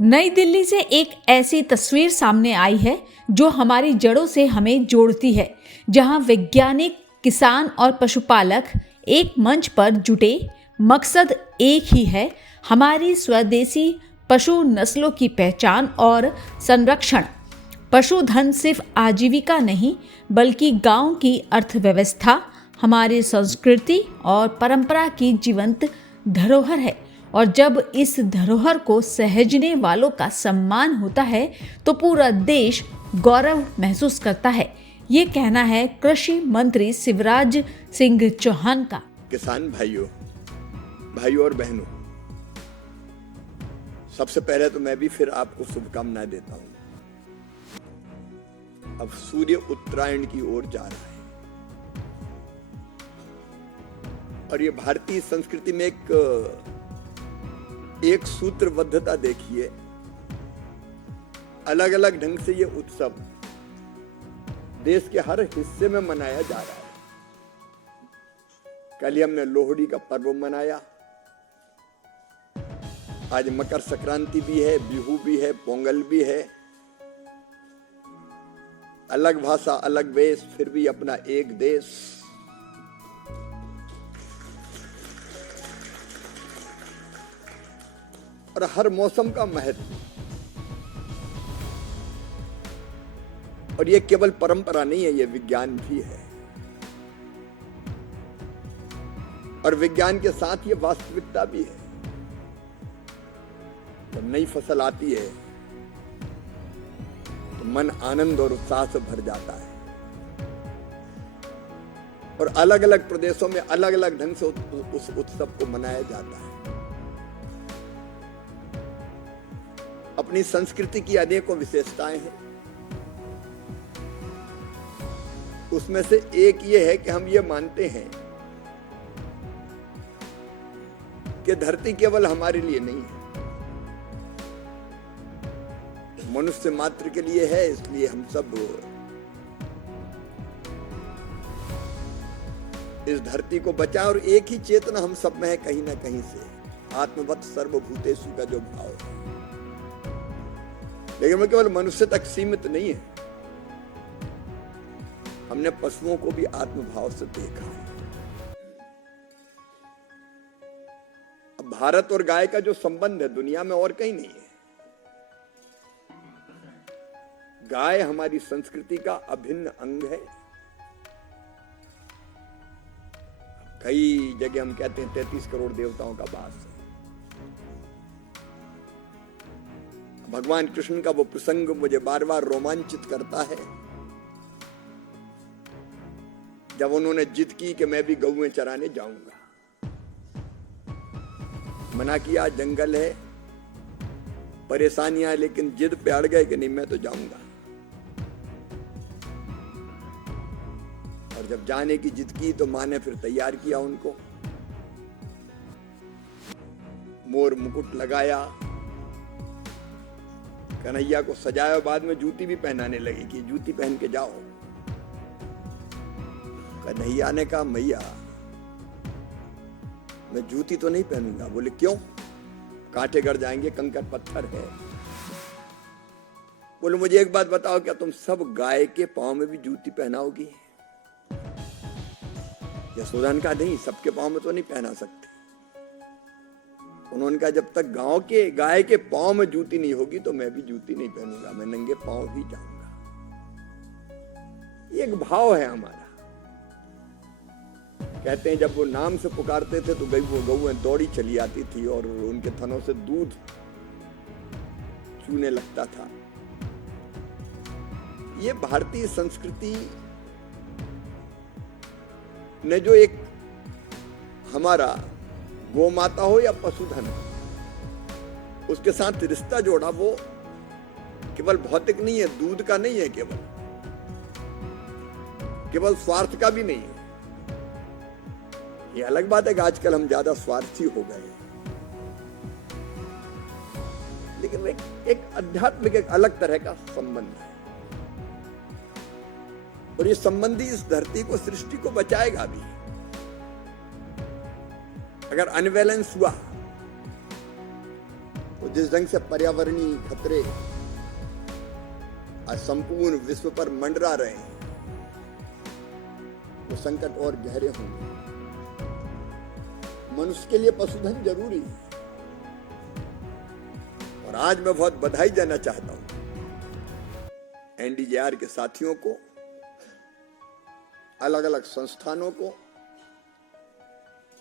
नई दिल्ली से एक ऐसी तस्वीर सामने आई है जो हमारी जड़ों से हमें जोड़ती है, जहां वैज्ञानिक, किसान और पशुपालक एक मंच पर जुटे। मकसद एक ही है, हमारी स्वदेशी पशु नस्लों की पहचान और संरक्षण। पशुधन सिर्फ आजीविका नहीं, बल्कि गांव की अर्थव्यवस्था, हमारी संस्कृति और परंपरा की जीवंत धरोहर है। और जब इस धरोहर को सहेजने वालों का सम्मान होता है तो पूरा देश गौरव महसूस करता है। ये कहना है कृषि मंत्री शिवराज सिंह चौहान का। किसान भाइयों और बहनों, सबसे पहले तो मैं भी फिर आपको शुभकामनाएं देता हूं। अब सूर्य उत्तरायण की ओर जा रहा है और ये भारतीय संस्कृति में एक सूत्रबद्धता देखिए। अलग अलग ढंग से ये उत्सव देश के हर हिस्से में मनाया जा रहा है। कल ही हमने लोहड़ी का पर्व मनाया, आज मकर संक्रांति भी है, बिहू भी है, पोंगल भी है। अलग भाषा, अलग वेश, फिर भी अपना एक देश। और हर मौसम का महत्व। और ये केवल परंपरा नहीं है, ये विज्ञान भी है। और विज्ञान के साथ ये वास्तविकता भी है। जब नई फसल आती है तो मन आनंद और उत्साह से भर जाता है। और अलग अलग प्रदेशों में अलग अलग ढंग से उस उत्सव को मनाया जाता है। अपनी संस्कृति की अनेकों विशेषताएं हैं। उसमें से एक ये है कि हम ये मानते हैं कि धरती केवल हमारे लिए नहीं है, मनुष्य मात्र के लिए है। इसलिए हम सब इस धरती को बचाएं। और एक ही चेतना हम सब में है कहीं ना कहीं से, आत्मवत् सर्वभूतेषु का जो भाव है। लेकिन वो केवल मनुष्य तक सीमित नहीं है, हमने पशुओं को भी आत्मभाव से देखा है। अब भारत और गाय का जो संबंध है दुनिया में और कहीं नहीं है। गाय हमारी संस्कृति का अभिन्न अंग है। कई जगह हम कहते हैं 33 करोड़ देवताओं का वास है। भगवान कृष्ण का वो प्रसंग मुझे बार बार रोमांचित करता है, जब उन्होंने जिद की कि मैं भी गौएं चराने जाऊंगा। मना किया, जंगल है, परेशानियां, लेकिन जिद पे अड़ गए कि नहीं मैं तो जाऊंगा। और जब जाने की जिद की तो माँ ने फिर तैयार किया उनको, मोर मुकुट लगाया, कन्हैया को सजाया, बाद में जूती भी पहनाने लगी कि जूती पहन के जाओ। कन्हैया ने कहा मैया मैं जूती तो नहीं पहनूंगा। बोले क्यों? कांटे गड़ जाएंगे, कंकड़ पत्थर है। बोले मुझे एक बात बताओ, क्या तुम सब गाय के पांव में भी जूती पहनाओगी? यशोदा ने कहा नहीं, सबके पांव में तो नहीं पहना सकते। उन्होंने कहा जब तक गाय के पांव में जूती नहीं होगी तो मैं भी जूती नहीं पहनूंगा, मैं नंगे पांव ही जाऊंगा। ये एक भाव है हमारा। कहते हैं जब वो नाम से पुकारते थे तो गौएं दौड़ी चली आती थी और उनके थनों से दूध चूने लगता था। ये भारतीय संस्कृति ने जो एक हमारा गौ माता हो या पशुधन, उसके साथ रिश्ता जोड़ा, वो केवल भौतिक नहीं है, दूध का नहीं है, केवल स्वार्थ का भी नहीं है। ये अलग बात है कि आजकल हम ज्यादा स्वार्थी हो गए, लेकिन एक आध्यात्मिक एक अलग तरह का संबंध है। और ये संबंधी इस धरती को, सृष्टि को बचाएगा भी। अगर अनबैलेंस हुआ तो और जिस ढंग से पर्यावरणीय खतरे आज संपूर्ण विश्व पर मंडरा रहे हैं, वो संकट और गहरे होंगे। मनुष्य के लिए पशुधन जरूरी है। और आज मैं बहुत बधाई देना चाहता हूं एनडीजेआर के साथियों को, अलग अलग संस्थानों को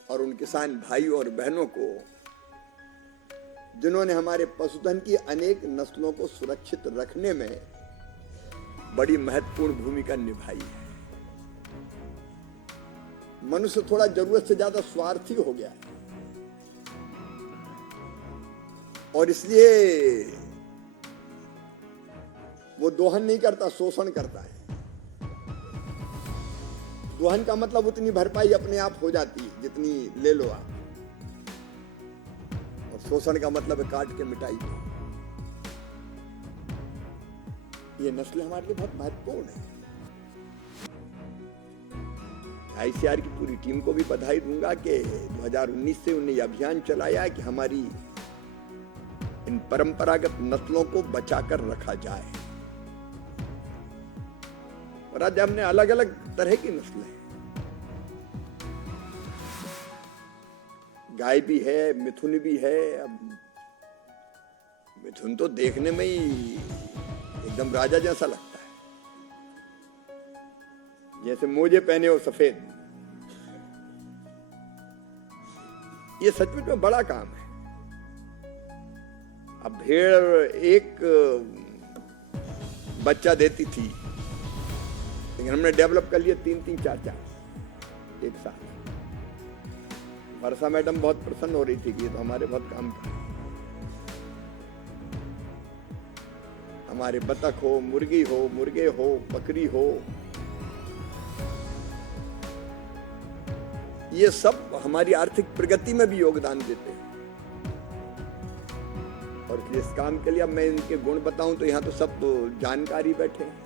और उन किसान भाइयों और बहनों को जिन्होंने हमारे पशुधन की अनेक नस्लों को सुरक्षित रखने में बड़ी महत्वपूर्ण भूमिका निभाई है। मनुष्य थोड़ा जरूरत से ज्यादा स्वार्थी हो गया है और इसलिए वो दोहन नहीं करता, शोषण करता है। दोहन का मतलब उतनी भरपाई अपने आप हो जाती है जितनी ले लो आप, और शोषण का मतलब है काट के मिटाई दो। ये नस्ल हमारे लिए बहुत महत्वपूर्ण है। आईसीआर की पूरी टीम को भी बधाई दूंगा कि 2019 से उन्हें यह अभियान चलाया है कि हमारी इन परंपरागत नस्लों को बचाकर रखा जाए। और आज हमने अलग अलग तरह की नस्लें, गाय भी है, मिथुन भी है। अब मिथुन तो देखने में ही एकदम राजा जैसा लगता है, जैसे मोजे पहने हो सफेद। ये सचमुच में बड़ा काम है। अब भेड़ एक बच्चा देती थी, लेकिन हमने डेवलप कर लिया 3-3, 4-4 एक साथ। वर्षा मैडम बहुत प्रसन्न हो रही थी कि ये तो हमारे बहुत काम का है। हमारे बतख हो, मुर्गी हो, मुर्गे हो, बकरी हो, ये सब हमारी आर्थिक प्रगति में भी योगदान देते हैं। और इस काम के लिए अब मैं इनके गुण बताऊं तो यहाँ तो सब जानकारी बैठे हैं।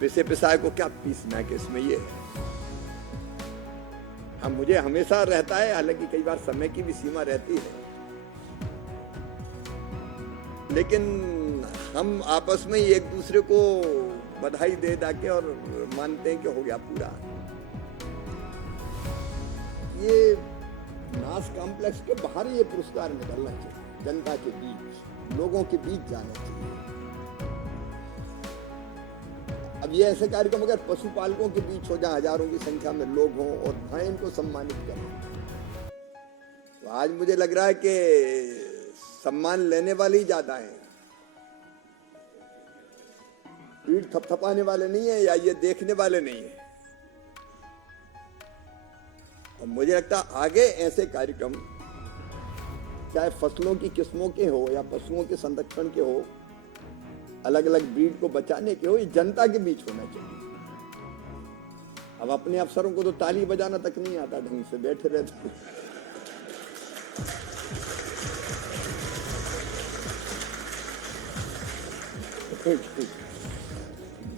पिसे पिसाए को क्या पीसना है कि इसमें ये है। हम मुझे हमेशा रहता है, हालांकि कई बार समय की भी सीमा रहती है, लेकिन हम आपस में ही एक दूसरे को बधाई दे के और मानते हैं कि हो गया पूरा। ये नास कॉम्प्लेक्स के बाहर ये पुरस्कार निकलना चाहिए, जनता के बीच, लोगों के बीच जाना चाहिए। अब ये ऐसे कार्यक्रम अगर पशुपालकों के बीच हो, जहां हजारों की संख्या में लोग हों और वहां इनको सम्मानित करें, तो आज मुझे लग रहा है कि सम्मान लेने वाले ही ज्यादा हैं, पीठ थपथपाने वाले नहीं है या ये देखने वाले नहीं है। और मुझे लगता है आगे ऐसे कार्यक्रम, चाहे फसलों की किस्मों के हो या पशुओं के संरक्षण के हो, अलग अलग ब्रीड को बचाने के हो, ये जनता के बीच होना चाहिए। अब अपने अफसरों को तो ताली बजाना तक नहीं आता, ढंग से बैठे रहते।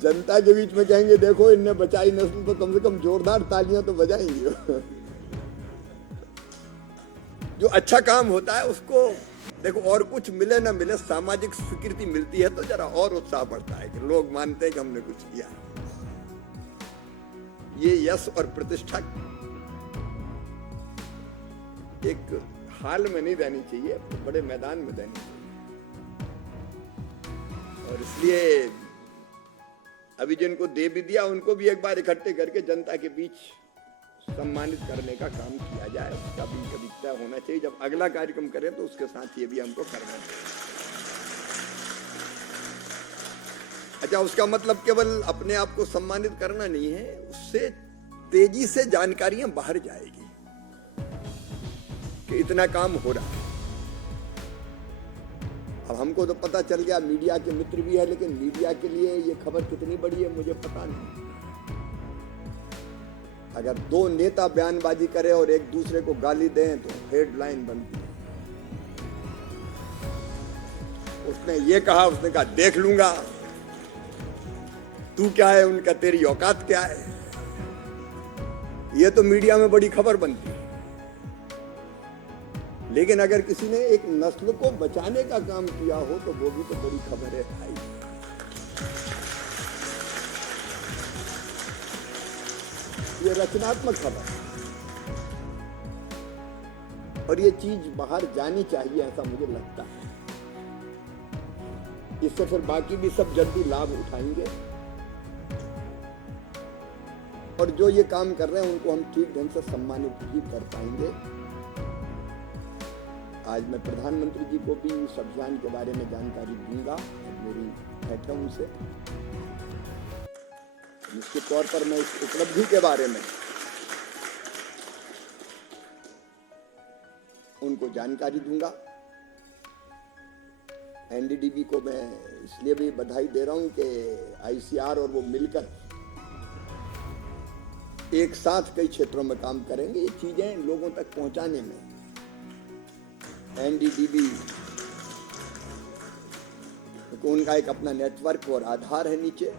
जनता के बीच में कहेंगे देखो इनने बचाई नस्ल, तो कम से कम जोरदार तालियां तो बजाएंगे। जो अच्छा काम होता है उसको देखो, और कुछ मिले ना मिले, सामाजिक स्वीकृति मिलती है तो जरा और उत्साह बढ़ता है कि लोग मानते हैं कि हमने कुछ किया। ये यश और प्रतिष्ठा एक हाल में नहीं देनी चाहिए, बड़े मैदान में देनी चाहिए। और इसलिए अभी जिनको दे भी दिया उनको भी एक बार इकट्ठे करके जनता के बीच सम्मानित करने का काम किया जाए। उसका भी कभी तय होना चाहिए। जब अगला कार्यक्रम करें तो उसके साथ ये भी हमको करना चाहिए। अच्छा, उसका मतलब केवल अपने आप को सम्मानित करना नहीं है, उससे तेजी से जानकारियां बाहर जाएगी कि इतना काम हो रहा है। अब हमको तो पता चल गया, मीडिया के मित्र भी है, लेकिन मीडिया के लिए ये खबर कितनी बड़ी है मुझे पता नहीं। अगर दो नेता बयानबाजी करें और एक दूसरे को गाली दें तो हेडलाइन बनती है। उसने ये कहा, उसने कहा देख लूंगा, तू क्या है, उनका तेरी औकात क्या है। ये तो मीडिया में बड़ी खबर बनती है। लेकिन अगर किसी ने एक नस्ल को बचाने का काम किया हो तो वो भी तो बड़ी खबर है भाई। ये रचनात्मक खबर और ये चीज बाहर जानी चाहिए, ऐसा मुझे लगता है। इससे फिर बाकी भी सब जल्दी लाभ उठाएंगे और जो ये काम कर रहे हैं उनको हम ठीक ढंग से सम्मानित भी कर पाएंगे। आज मैं प्रधानमंत्री जी को भी इस अभियान के बारे में जानकारी दूंगा, मेरी बैठक उनसे। निश्चित तौर पर मैं इस उपलब्धि के बारे में उनको जानकारी दूंगा। एनडीडीबी को मैं इसलिए भी बधाई दे रहा हूं कि आईसीआर और वो मिलकर एक साथ कई क्षेत्रों में काम करेंगे। ये चीजें लोगों तक पहुंचाने में एनडीडीबी तो उनका एक अपना नेटवर्क और आधार है नीचे,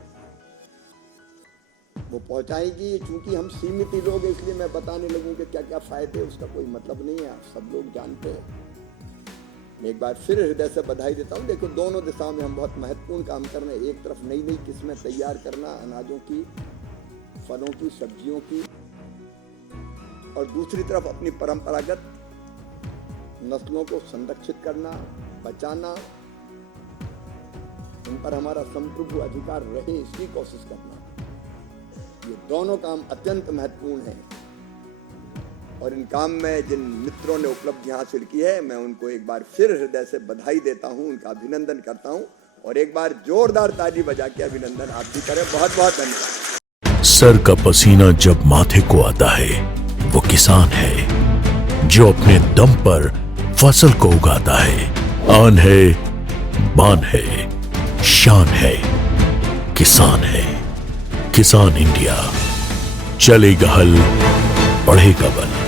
वो पहुंचाएगी। चूंकि हम सीमित ही लोग हैं इसलिए मैं बताने लगूं कि क्या क्या फायदे, उसका कोई मतलब नहीं है, आप सब लोग जानते हैं। मैं एक बार फिर हृदय से बधाई देता हूं। देखो, दोनों दिशाओं में हम बहुत महत्वपूर्ण काम कर रहे हैं। एक तरफ नई नई किस्में तैयार करना अनाजों की, फलों की, सब्जियों की, और दूसरी तरफ अपनी परंपरागत नस्लों को संरक्षित करना, बचाना, इन पर हमारा संप्रभु अधिकार रहे इसकी कोशिश करना। ये दोनों काम अत्यंत महत्वपूर्ण हैं और इन काम में जिन मित्रों ने उपलब्धि हासिल की है मैं उनको एक बार फिर हृदय से बधाई देता हूं, उनका अभिनंदन करता हूं और एक बार जोरदार ताली बजा के अभिनंदन आप भी करें। बहुत बहुत धन्यवाद। सर का पसीना जब माथे को आता है वो किसान है जो अपने दम पर फसल को उगाता है। आन है, बान है, शान है, किसान है। किसान इंडिया, चलेगा हल, बढ़ेगा बल।